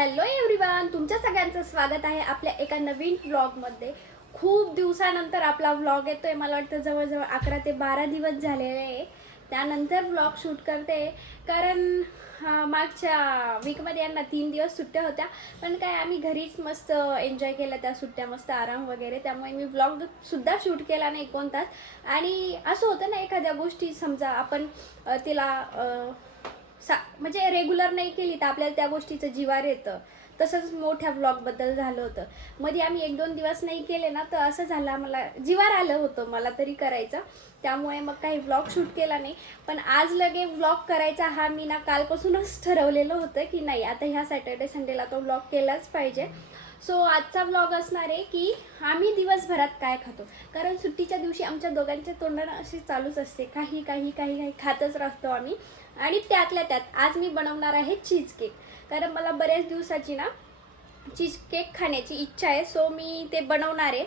Hello everyone, तुमच्या सगळ्यांचं स्वागत आहे आपल्या एका नवीन व्लॉगमध्ये. खूप दिवसानंतर आपला व्लॉग येतोय. मला वाटतं जवळजवळ 11 ते 12 दिवस झालेले आहे. त्यानंतर व्लॉग शूट करते कारण मागच्या वीकमध्ये यांना 3 दिवस सुट्ट्या होत्या. पण काय आम्ही घरीच मस्त एन्जॉय केला त्या सुट्ट्या, मस्त आराम वगैरे. त्यामुळे मी व्लॉगसुद्धा शूट केला नाही कोणताच. आणि असं होतं ना, एखाद्या गोष्टी समजा आपण तिला म्हणजे रेग्युलर नाही केली तर आपल्याला त्या गोष्टीचं जिवार येतं. तसंच मोठ्या व्लॉगबद्दल झालं होतं. मध्ये आम्ही 1-2 दिवस नाही केले ना, तर असं झालं, मला जिवार आलं होतं मला तरी करायचं. त्यामुळे मग काही व्लॉग शूट केला नाही. पण आज लगे व्लॉग करायचा हा मी ना कालपासूनच ठरवलेलं होतं की नाही, आता ह्या सॅटर्डे संडेला तो व्लॉग केलाच पाहिजे. सो आजचा व्लॉग असणार आहे की आम्ही दिवसभरात काय खातो. कारण सुट्टीच्या दिवशी आमच्या दोघांच्या तोंडानं अशी चालूच असते, काही काही काही काही खातच राहतो आम्ही. आणि त्यातल्या त्यात आज मी बनवणार आहे चीज केक. कारण मला बऱ्याच दिवसाची ना चीज केक खाण्याची इच्छा आहे. सो मी ते बनवणार आहे.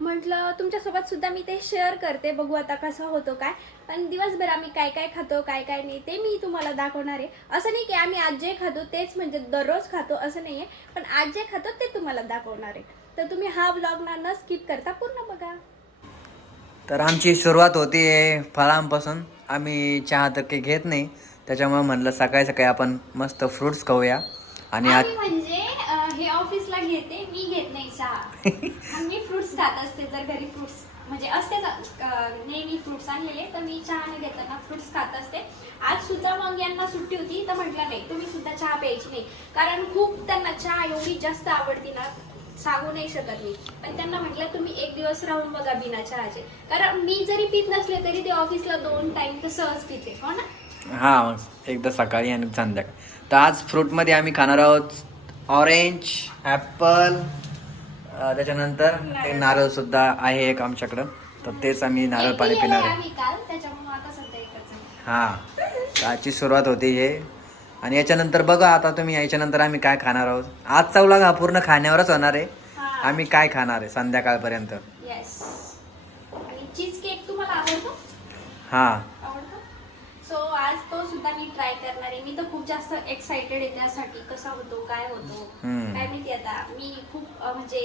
म्हटलं तुमच्यासोबत सुद्धा मी ते शेअर करते, बघू आता कसं होतो काय. पण दिवसभर आम्ही काय काय खातो काय काय नाही ते मी तुम्हाला दाखवणार आहे. असं नाही की आम्ही आज जे खातो तेच म्हणजे दररोज खातो असं नाही आहे, पण आज जे खातो ते तुम्हाला दाखवणार आहे. तर तुम्ही हा व्लॉग न स्किप करता पूर्ण बघा. तर आमची सुरुवात होती फळांपासून. आम्ही चहा तर काही घेत नाही, त्याच्यामुळे म्हणलं सकाळी सकाळी आपण मस्त फ्रुट्स खाऊया. आणि आज आम्ही म्हणजे हे ऑफिसला घेते, मी घेत नाही चहा. मग मी फ्रुट्स खात असते. जर घरी फ्रुट्स म्हणजे असते नेहमी फ्रुट्स आणलेले, तर मी चहा न घेताना फ्रुट्स खात असते. आज सुद्धा मग यांना सुट्टी होती तर म्हटलं नाही, तुम्ही सुद्धा चहा प्यायची नाही. कारण खूप त्यांना चहा एवढी जास्त आवडती ना, सांगू नाही शकत मी. पण त्यांना म्हटलं तुम्ही एक दिवस राहून बघा बिना चहाचे. कारण मी जरी पित नसले तरी ते ऑफिसला 2 टाइम तर सहज पिते, हो ना. हां, मग एकदा सकाळी आणि संध्याकाळी. तर आज फ्रूटमध्ये आम्ही खाणार आहोत ऑरेंज, ॲपल, त्याच्यानंतर ते नारळसुद्धा आहे एक आमच्याकडं. तर तेच आम्ही नारळ एक पाणी पिलेलं पिणार आहे आहे. आम्ही काल, त्याच्यामुळे आता सध्या एकच आहे. हां, तर आजची सुरुवात होती हे. आणि याच्यानंतर बघा आता तुम्ही, याच्यानंतर आम्ही काय खाणार आहोत. आजचा व्लॉग हा पूर्ण खाण्यावरच होणार आहे. हा. आम्ही काय खाणार आहे संध्याकाळपर्यंत. येस. आणि चीज केक तुम्हाला आवडतो? हां, आवडतो. सो आज तो सुद्धा मी ट्राय करणार आहे. मी तर खूप जास्त एक्साइटेड आहे त्यासाठी. कसा होतो काय होतो काय माहिती. आता मी खूप म्हणजे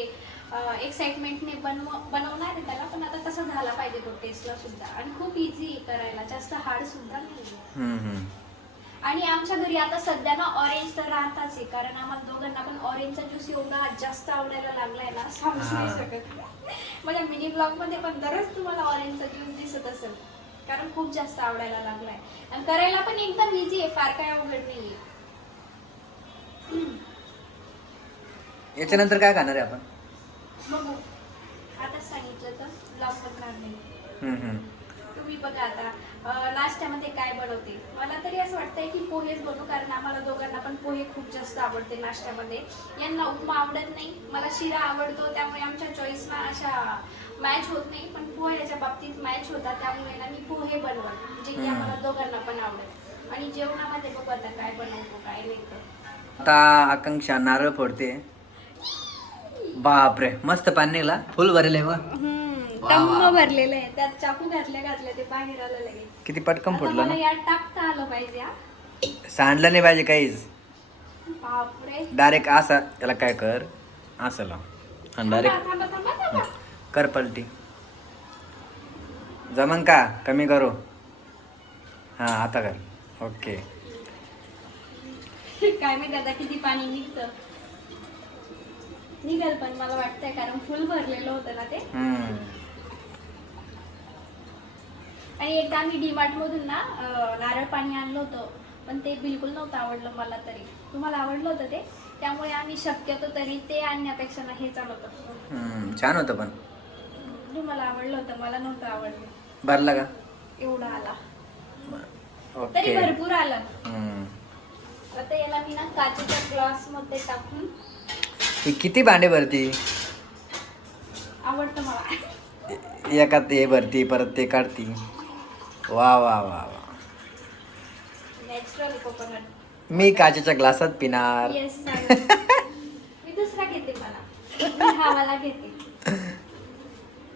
एक्साइटमेंटने बनवणार आहे त्याला. पण आता तसा झाला पाहिजे तो टेस्टला सुद्धा. आणि खूप इझी करायला, जास्त हार्ड सुद्धा नाही. आणि आमच्या घरी आता सध्या ना ऑरेंज तर राहताच आहे. कारण आम्हाला दोघांना पण ऑरेंजचा ज्यूस एवढा जास्त आवडायला लागलाय ना, सांगूच नाही शकत. माझ्या मिनी ब्लॉग मध्ये पण दररोज तुम्हाला ऑरेंजचा ज्यूस दिसत असेल. कारण खूप जास्त आवडायला लागलाय. आणि करायला पण एकदम इझी आहे, फार काय अवघड नाहीये. याच्यानंतर काय खाणार आहे आपण. बघू, आता सांगितलं तर ब्लॉग बनणार नाही. तुम्ही बघा आता नाश्त्यामध्ये काय बनवते. मला तरी असं वाटतंय की पोहेच बनवू. कारण आम्हाला दोघांना पण पोहे खूप जास्त आवडते नाश्त्यामध्ये. यांना उपमा आवडत नाही, मला शिरा आवडतो. त्यामुळे आमच्या चॉईसना अशा मॅच होत नाही. पण पोह्याच्या बाबतीत मॅच होतात. त्यामुळे ना मी पोहे बनवत, जे की आम्हाला दोघांना पण आवडेल. आणि जेवणामध्ये बघू आता काय बनवतो काय नाही तर. आता आकांक्षा नारळ फोडते. बापरे, मस्त पाणी निघाला, फुल भरले बघ. टम्म भरलेलं आहे. त्यात चाकू घातल्या ते बाहेर आलं लगेच. किती पटकन फोडलं मला ना. यात टाकता आलं पाहिजे. हा, सांडलं नाही पाहिजे काहीच. बापरे. डायरेक्ट असा त्याला काय कर, असं लाव आणि डायरेक्ट थांबा थांबा थांबा. कर पलटी. जमन का कमी करू. हां, आता कर. ओके. काय माहिती आता किती पाणी निघतं. निघेल पण मला वाटतंय, कारण फुल भरलेलं होतं ना ते. आणि एकदा आम्ही डीमार्ट मधून ना नारळ पाणी आणलं होतं. पण ते बिलकुल नव्हतं आवडलं मला तरी. तुम्हाला आवडलं होतं ते. त्यामुळे आम्ही शक्यतो तरी ते आणण्यापेक्षा ना हेच आणत असतो. छान होतं पण. तुम्हाला आवडलं होतं, मला नव्हतं आवडलं. भरला का. एवढा आला तरी ओके. भरपूर आला. आता याला मी ना काचेच्या ग्लास मध्ये टाकून. ही किती भांडे भरती. आवडतं मला. एकात हे भरती, परत ते काढती. वा वा वा वा. Natural coconut. मी काचेच्या ग्लासात पिणार. येस. मी दुसरा घेते, मला हा वाला घेते.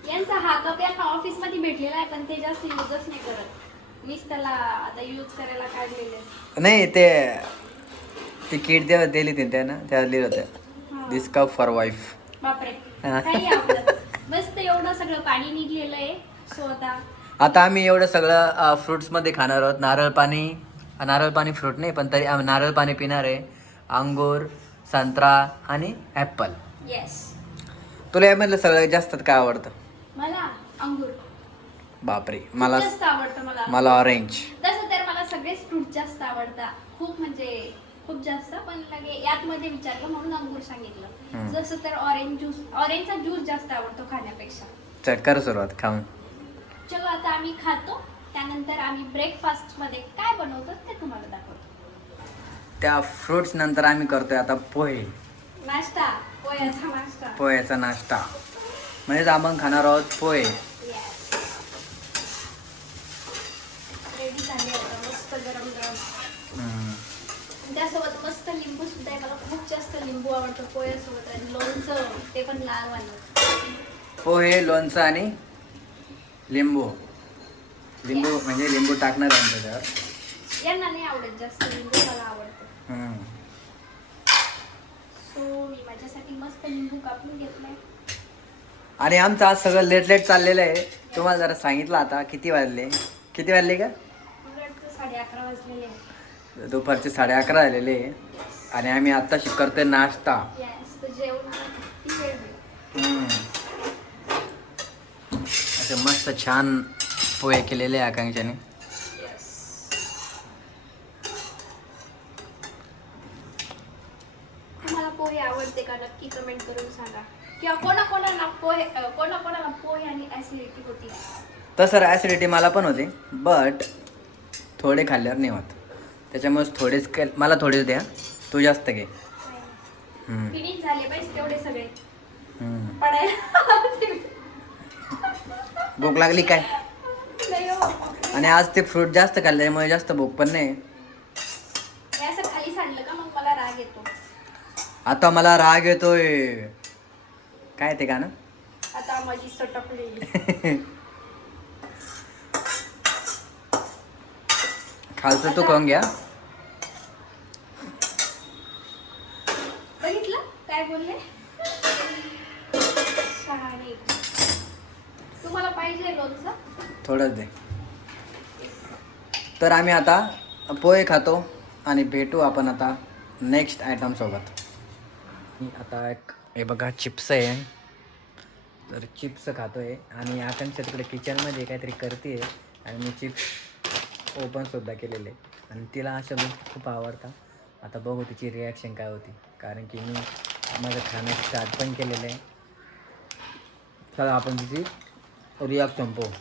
यांचा हा कप यांना ऑफिस मध्ये भेटलेला आहे, पण ते जास्त युजच नाही करत. मीच त्याला आता यूज करायला काढलेले. नाही, ते ती किट दिली होती त्यानं, त्याला लिहिलं होतं दिस कप फॉर वाईफ. बापरे, काही आवडत. मस्त एवढं सगळं पाणी निघलेलं आहे. सो आता आम्ही एवढं सगळं फ्रुट्समध्ये खाणार आहोत. नारळ पाणी फ्रूट नाही, पण तरी आम्ही नारळ पाणी पिणार आहे. अंगूर, संत्रा आणि ॲपल. येस. तुला यामधलं सगळ्यात जास्त काय आवडतं? मला अंगूर बापरे, मला जास्त आवडतं. मला ऑरेंज. तसं तर मला सगळेच फ्रूट जास्त आवडतात. खूप म्हणजे खूप जास्त, पण लगे यात मध्ये विचारलं म्हणून अंगूर सांगितलं. जसं तर ऑरेंजचा ज्यूस जास्त आवडतो खाण्यापेक्षा. चल कर सुरुवात खाऊन. चलो आता आम्ही खातो. त्यानंतर आम्ही ब्रेकफास्ट मध्ये काय बनवतो ते तुम्हाला दाखवतो. त्या फ्रुट्स नंतर आम्ही करतोय आता पोहे. नाश्ता, पोह्याचा नाश्ता. पोह्याचा नाश्ता म्हणजेच आपण खाणार आहोत पोहे. रेडी झाले आता मस्त गरम गरम. त्यासोबत मस्त लिंबू सुद्धा आहे. मला खूप जास्त लिंबू आवडतं पोह्यासोबत. आणि लोणचं, ते पण लाल वालं. पोहे, लोणचं आणि लिंबू. म्हणजे लिंबू टाकणार आहे त्याच्यावर. यांना नाही आवडत जास्त लिंबू, मला आवडतं. सो मी माझ्यासाठी मस्त लिंबू कापून घेतलाय. आणि आमचं आज सगळं लेट चाललेलं आहे. तुम्हाला जरा सांगितलं आता किती वाजले का? 11:30 वाजलेले. दुपारचे 11:30 झालेले. आणि आम्ही आत्ताशी करतोय नाश्ता. असे मस्त छान पोहे केलेले आहे आकांक्षाने. तुम्हाला पोहे आवडते का नक्की कमेंट करून सांगा. किंवा कोणाकोणाला पोहे आणि ऍसिडिटी होती. तसं ॲसिडिटी मला पण होते, बट थोडे खाल्ल्यावर नाही होत. त्याच्यामुळे मला थोडेच द्या, तू जास्त घे. फिनिश झाले पाहिजे तेवढे सगळे पडायला. भूक लागली काय? आणि आज ते फ्रूट जास्त खाल्ल्यामुळे जास्त भूक पण नाही. असं खाली सांडलं का मग मला राग येतो. आता मला राग येतोय. काय ते गाणं? आता माझी सटकली. खालचं तू खाऊन घ्या. बघितलं काय बोलले? शहाणे. तुम्हाला पाहिजे लोणचं? थोडंच दे. तर आम्ही आता पोहे खातो आणि भेटू आपण आता नेक्स्ट आयटम सोबत. आता हे बघा चिप्स आहे. तर चिप्स खातोय आणि आकांक्षा तिकडे किचनमध्ये काहीतरी करते. आणि मी चिप्स ओपनसुद्धा केलेले आणि तिला अशा खूप आवडतात. आता बघू तिची रिॲक्शन काय होती, कारण की मी माझं खाणं स्टार्ट पण केलेलं आहे. चला आपण तिची रिॲक्शन पाहू.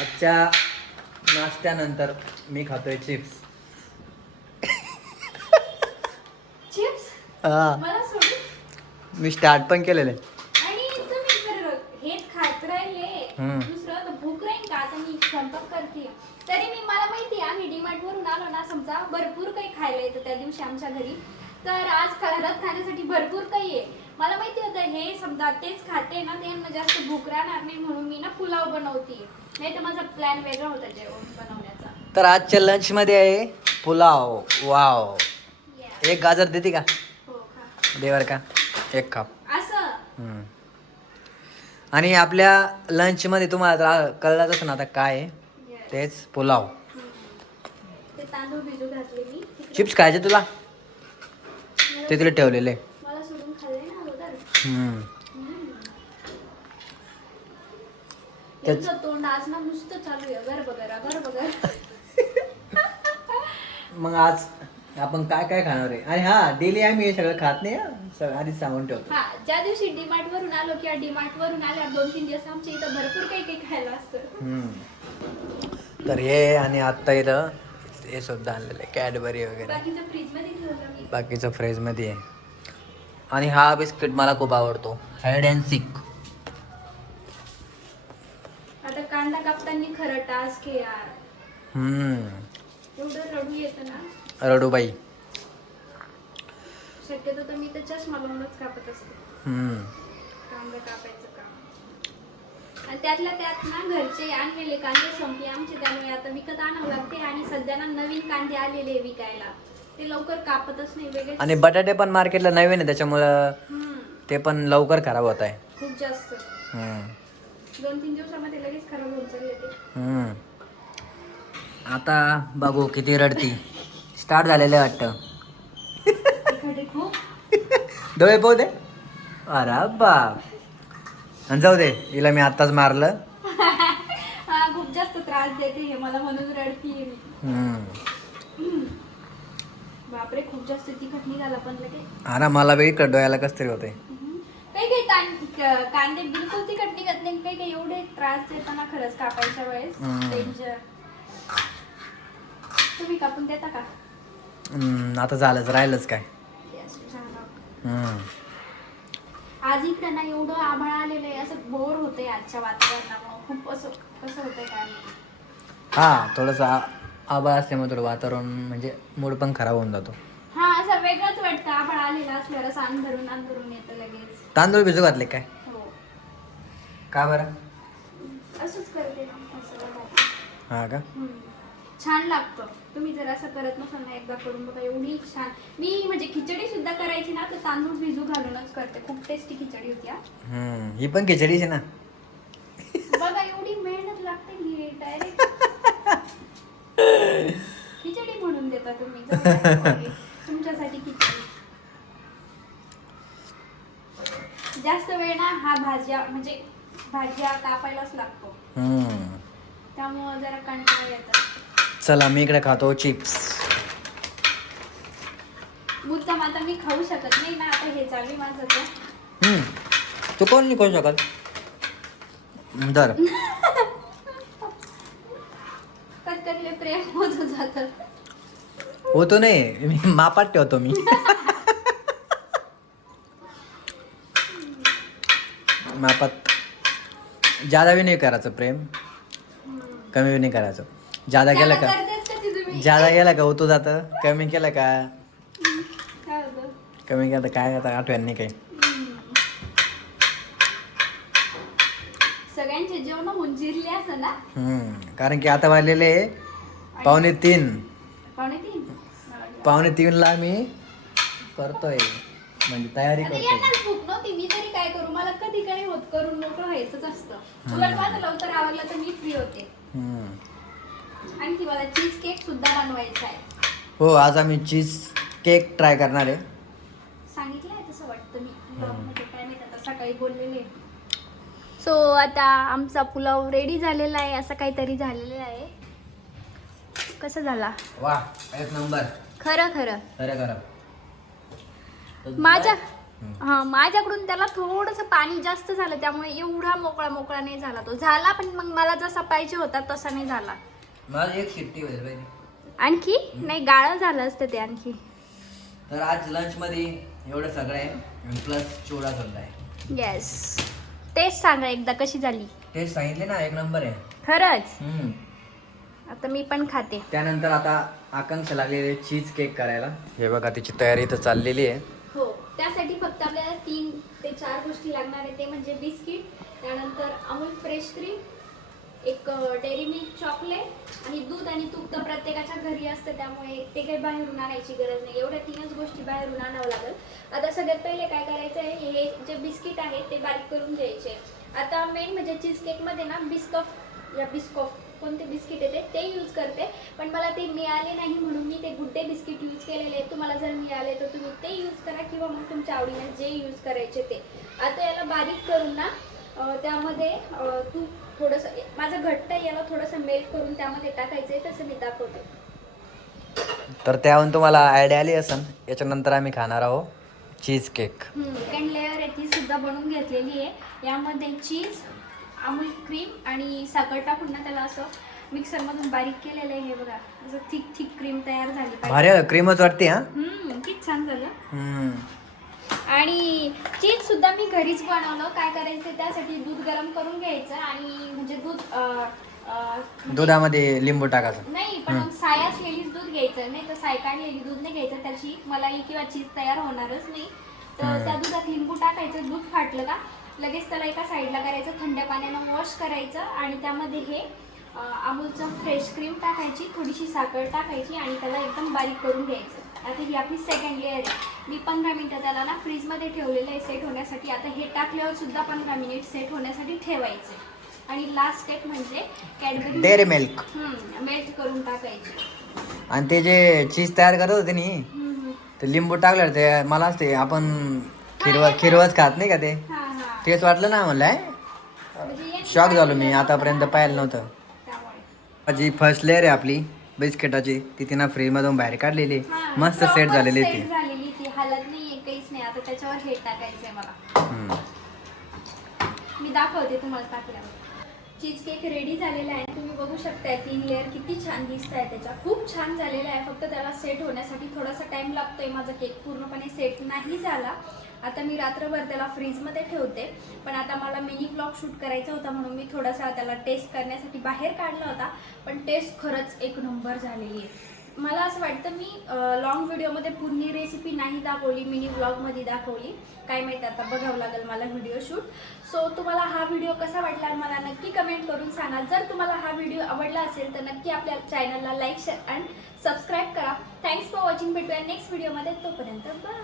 आजच्या नाश्त्यानंतर मी खातोय चिप्स. चिप्स? हा, मला सोडून? मी स्टार्ट पण केलेलं आहे. आणि तुम्ही तर हेच खात राहिले. दुसरं तर भूक राहील का? आता मी स्वयंपाक करते. तरी मला माहिती आहे आम्ही डीमार्ट वरून आलो ना, समजा भरपूर काही खायला येतं त्या दिवशी आमच्या घरी. तर आज घरात खाण्यासाठी भरपूर काही आहे. मला माहिती होतं हे समजा तेच खाते ना, त्यांना जास्त भूक राहणार नाही म्हणून मी ना पुलाव बनवते. नाही तर माझा प्लॅन वेगळा होता जेवण बनवण्याचा. तर आजच्या लंचमध्ये आहे पुलाव. वाव. एक गाजर देते का? हो खा. देवर का? एक खाप. असं. आणि आपल्या लंचमध्ये तुम्हाला कळलं तसं ना आता काय आहे? तेच पुलाव. ते तांदूळ भिजू घातले मी. चिप्स खायचे तुला? ते तुला ठेवलेले. मला सोडून खाल्ले ना अगोदर. त्याचं तोंड आज ना नुसतं चालू आहे. घर बघा. मग आज आपण काय खाणार आहे? आणि हा, डेली आम्ही हे सगळं खात नाही. सगळं आधीच सांगून ठेवतो. हा, ज्या दिवशी डीमार्ट वरून आलो किंवा डीमार्ट वरून आल्यावर 2-3 दिवस आमच्या इथं भरपूर काही खायला असतं. तर हे आणि आत्ता इथं हे सुद्धा आणलेलं आहे कॅडबरी वगैरे. बाकीचं फ्रीजमध्ये ठेवलं मी. बाकीचं फ्रीजमध्ये आहे. आणि हा बिस्किट मला खूप आवडतो, हाईड अँड सीक. आता कांदा कापताना खरं टास्क आहे यार. एवढं रडू येतं ना. रडूबाई. शक्यतो तर मी तर चष्मा लावूनच कापत असते. कांदा कापायचं काम. आणि त्यातल्या त्यात ना घरचे आणलेले कांदे संपले आमचे, त्यामुळे आता विकत आणावं लागते. आणि सध्या ना नवीन कांदे आलेले विकायला, ते लवकर कापतच नाही वेगळे. आणि बटाटे पण मार्केटला नवीन आहे त्याच्यामुळं ते पण लवकर खराब होत आहे. खूप जास्त 2-3 दिवसामध्ये लगेच खराब होऊन चालले ते. आता बघू किती रडती. स्टार्ट झालेलं आहे वाटतं. खूप डोळे पाहू दे. अरे बाप. आणि जाऊ दे, हिला मी आत्ताच मारलं. हा, खूप जास्त त्रास देते हे मला, म्हणून रडतीये मी. बापरे, खूप जास्त तिखट निघाला पण लगे. अरे मला बी इकडं डोळ्याला कस तरी होते. काही कांदे बिलकुल तिखट निघत नाही, काही एवढे त्रास देताना खरंच कापायच्या वेळेस डेंजर. तुम्ही कापून देता का? आता झालंच, राहिलंच काय. आज इकडे ना एवढं आभाळ आलेलं आहे, असं बोर होतंय आजच्या वातावरणामुळे. खूप असं कसं होतंय काय माहिती. हा, थोडंसं आभाळ असल्यामुळे थोडं वातावरण म्हणजे मूड पण खराब होऊन जातो. हा, असं वेगळंच वाटतं आभाळ आलेलं असल्यावर, असं अंधरून येतं लगेच. तांदूळ भिजू घातले काय? हो, का बरं? असंच करते ना, असं बघा. हा का? छान लागतं. तुम्ही जर असं करत नसाल ना, एकदा करून बघा, एवढी छान. मी म्हणजे खिचडी सुद्धा करायची ना, तर तांदूळ भिजू घालूनच करते. खूप टेस्टी खिचडी होती. ही पण खिचडीच आहे ना. बघा, एवढी मेहनत लागते ही डायरेक्ट खिचडी म्हणून देता तुम्ही. तुमच्यासाठी खिचडी. जास्त वेळ ना हा भाज्या कापायलाच लागतो, त्यामुळे जरा कंटाळा येतात. चला, मी इकडे खातो चिप्स. मुद्दाम आता मी खाऊ शकत नाही ना, आता हे चालू आहे माझं तर. तू कोण नाही खाऊ शकत? दर कटकटले प्रेम होत जात. होतो नाही, मी मापात ठेवतो मी. मापात. ज्यादा बी नाही करायचं प्रेम, कमी बी नाही करायचं. ज्यादा गेलं का, करतेच का ती तुम्ही? ज्यादा गेला का होतो जातं, कमी केलं का काय होतं? कमी केलं काय आता आठवण नाही काही. सगळ्यांचे जेवण होऊन जिरले असं ना. कारण की आता वाजलेले 2:45. 2:45. 2:45ला मी करतोय, म्हणजे तयारी आता करतोय. यांनाच भूक नव्हती, मी तरी काय करू, मला कधी काही होत, करून मोकळं व्हायचंच असतं. उलट माझं लवकर आवरलं तर मी फ्री होते. आणखी मला चीज केक सुद्धा बनवायचा आहे. हो, आज आम्ही चीज केक ट्राय करणार आहे. सांगितलंय तसं वाटतं मी ब्लॉगमध्ये, काय माहित आता सकाळी बोललेले. सो आता आमचा पुलाव रेडी झालेला आहे, असं काहीतरी झालेलं आहे. कसं झाला? वा, एक नंबर. खरं खरं खरं माझ्याकडून त्याला थोडंसं पाणी जास्त झालं, त्यामुळे एवढा मोकळा नाही झाला. तो झाला, पण मग मला जसा पाहिजे होता तसा नाही झाला. माझी एक शिट्टी होईल पाहिजे. आणखी नाही, गाळं झालं असतं ते आणखी. तर आज लंच मध्ये एवढं सगळं आहे, प्लस चिवडा सुद्धा आहे. येस. टेस्ट सांगा एकदा कशी झाली. टेस्ट सांगितले ना, एक नंबर आहे. खरंच. आता मी पण खाते. त्यानंतर आता आकांक्षा लागलेली चीज केक करायला. हे बघा, तिची तयारी तर चाललेली आहे. हो, त्यासाठी फक्त आपल्याला 3 ते 4 गोष्टी लागणार आहेत. ते म्हणजे बिस्किट, त्यानंतर अमूल फ्रेश क्रीम, एक डेअरी मिल्क चॉकलेट आणि दूध आणि तूप तर प्रत्येकाच्या घरी असतं, त्यामुळे ते काही बाहेरून आणायची गरज नाही. एवढ्या 3च गोष्टी बाहेरून आणावं लागेल. आता सगळ्यात पहिले काय करायचं आहे, हे जे बिस्किट आहे ते बारीक करून घ्यायचे. आता मेन म्हणजे चीज केकमध्ये ना बिस्कॉफ कोणते बिस्किट येते ते यूज करते, पण मला ते मिळाले नाही म्हणून मी ते गुड डे बिस्किट यूज केलेले आहेत. तुम्हाला जर मिळाले तर तुम्ही ते यूज करा, किंवा मग तुमच्या आवडीने जे यूज करायचे ते. आता याला बारीक करून ना त्यामध्ये तूप थोडंसं, माझं घट्ट, याला थोडंसं मेल्ट करून त्यामध्ये टाकायचं आहे, तसं मी दाखवते. तर त्याहून तुम्हाला आयडिया आली असेल. याच्यानंतर आम्ही खाणार आहोत चीज केक. सेकंड लेअर आहे ती सुद्धा बनवून घेतलेली आहे. यामध्ये चीज, अमूल क्रीम आणि साखर टाकून ना त्याला असं मिक्सरमधून बारीक केलेलं आहे. हे बघा, असं थिक क्रीम तयार झाली भारी क्रीमच वाटते. हा, किती छान झालं. आणि चीज सुद्धा मी घरीच बनवलं. काय करायचं, त्यासाठी दूध गरम करून घ्यायचं आणि म्हणजे दुधामध्ये लिंबू टाकायचं नाही, पण मग साय असलेलीच दूध घ्यायचं, नाही तर साय काढलेली दूध नाही घ्यायचं. त्याची मलाई किंवा चीज तयार होणारच नाही. तर त्या दुधात लिंबू टाकायचं, दूध फाटलं का लगेच त्याला एका साईडला करायचं, थंड पाण्यानं वॉश करायचं आणि त्यामध्ये हे अमूलचं फ्रेश क्रीम टाकायची, थोडीशी साखर टाकायची आणि त्याला एकदम बारीक करून घ्यायचं. आता ही आपली सेकंड लेअर आहे. मी 15 मिनटं त्याला ना फ्रीजमध्ये ठेवलेलं आहे सेट होण्यासाठी. आता हे टाकल्यावर सुद्धा 15 मिनिट सेट होण्यासाठी ठेवायचे. आणि लास्ट स्टेप म्हणजे कॅडबरी डेअरी मिल्क मेल्ट करून टाकायची. आणि ते जे चीज तयार करत होते नी ते लिंबू टाकल्यावर ते मला असते आपण खिरवच खात नाही का ते हां हां तेच वाटलं ना म्हणलं म्हणजे शॉक झालो मी, आतापर्यंत पाहिलं नव्हतं. त्यामुळे जी फर्स्ट लेअर आहे आपली बिस्किटाची ती तिनं फ्रीजमधून बाहेर काढलेली, मस्त सेट झालेली ती. सेट झालेली ती, हालत नाहीये काहीच नाही. आता त्याच्यावर हे टाकायचंय मला. मी दाखवते तुम्हाला टाकल्यावर. चीज केक रेडी झालेला आहे. तुम्ही बघू शकताय 3 लेअर किती छान दिसत आहे. त्याच्या खूप छान झालेला आहे. फक्त त्याला सेट होण्यासाठी थोडासा टाइम लागतोय. माझा केक पूर्णपणे सेट नाही झाला. आता मी रात्रभर त्याला फ्रीजमध्ये ठेवते. पण आता मला मिनी व्लॉग शूट करायचा होता म्हणून मी थोडासा त्याला टेस्ट करण्यासाठी बाहेर काढला होता. पण टेस्ट खरंच एक नंबर झालेली आहे. मला असं वाटतं मी लॉंग व्हिडिओमध्ये पूर्ण रेसिपी नाही दाखवली, मिनी व्लॉगमध्ये दाखवली. काय माहीत, आता बघावं लागेल मला व्हिडिओ शूट. सो तुम्हाला हा व्हिडिओ कसा वाटला मला नक्की कमेंट करून सांगा. जर तुम्हाला हा व्हिडिओ आवडला असेल तर नक्की आपल्या चॅनलला लाईक शेअर अँड सबस्क्राईब करा. Thanks for watching. भेटूया नेक्स्ट व्हिडिओमध्ये. तोपर्यंत बाय.